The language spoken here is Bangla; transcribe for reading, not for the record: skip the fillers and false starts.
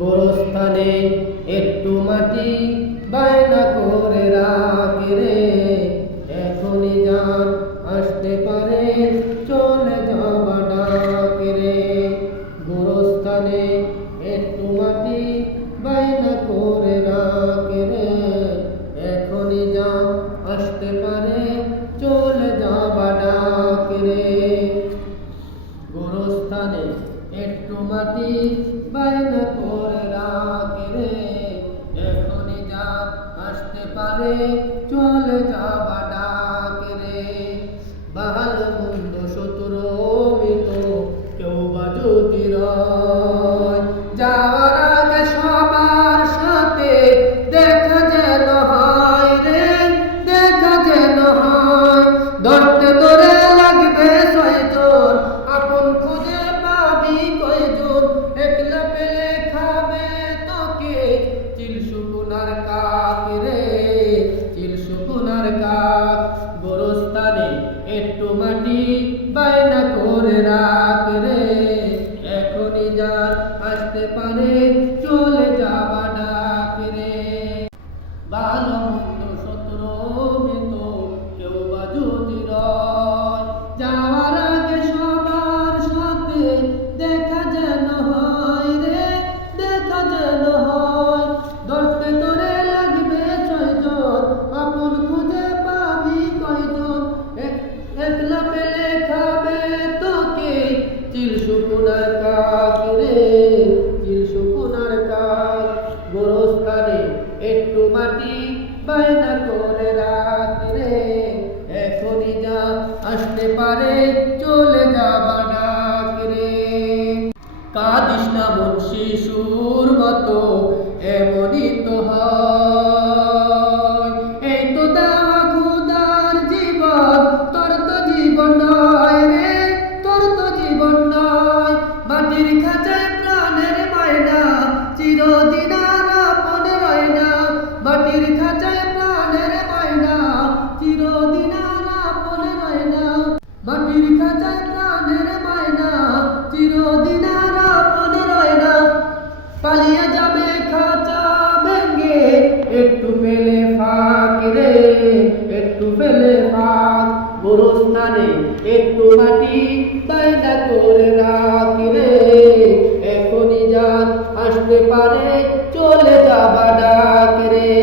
গোরস্থানে একটু মাটি বায়না করে রাখে রে, এখনই যান আসতে পারে চলে যাবা ডাকে রে। গোরস্থানে একটু মাটি বায়না করে রাখে রে, এখনই যান আসতে পারে চলে যাবা ডাকে রে। গোরস্থানে একটু মাটি বায়না করে রাখে রে, এখনই যান আসতে পারে চলে যাবা ডাকে রে। ভালো মন্দ শত্রু মিত কেউ বা যদি রয়, যাওয়ার আগে সবার সাথে দেখা যেন হয় রে, দেখা যেন হয়। ধরতে ধরে লাগবে ছয়জন, আপন খুঁজে পাবি কয়জন, একলা পেলে খাবে তোকে চিল শুকুনার কাক রে, চিল শুকুনার কাক। গোরস্থানে একটু মাটি বায়না করে রাখ রে, এখনই যান আসতে পারে চলে যাবা ডাক রে। ভালো মন্দ শত্রু মিত কেউ বা যদি রয়, যাওয়ার আগে সবার সাথে দেখা যেন হয় রে, দেখা যেন হয়। ধরতে ধরে লাগবে ছয়জন, আপন খুঁজে পাবি কয়জন, একলা পেলে খাবে তোকে চিল শুকুনার কাক রে, চিল শুকুনার কাক। গোরস্থানে একটু মাটি বায়না করে রাখ রে, এখনই যা আসতে পারে চলে যাবা ডাক রে। কাঁদিস না মন শিশুর মতো, এমনই তো হয়। এই তো দেওয়া খোদার জীবন, তোর তো জীবন নয় রে, তোর তো জীবন নয়। মাটির খাঁচায় প্রাণের ময়না চিরদিন আর আপন রয় না, মাটির খাঁচায় প্রাণের ময়না চিরদিন আর আপন রয় না, মাটির খাঁচায় প্রাণের ময়না চিরদিন আর আপন রয় না। পালিয়ে যাবে খাঁচা ভেঙে একটু পেলে ফাঁক রে, একটু পেলে ফাঁক। গোরস্থানে একটু মাটি বায়না করে রাখ রে, এখনই যান আসতে পারে চলে যাবা ডাক রে।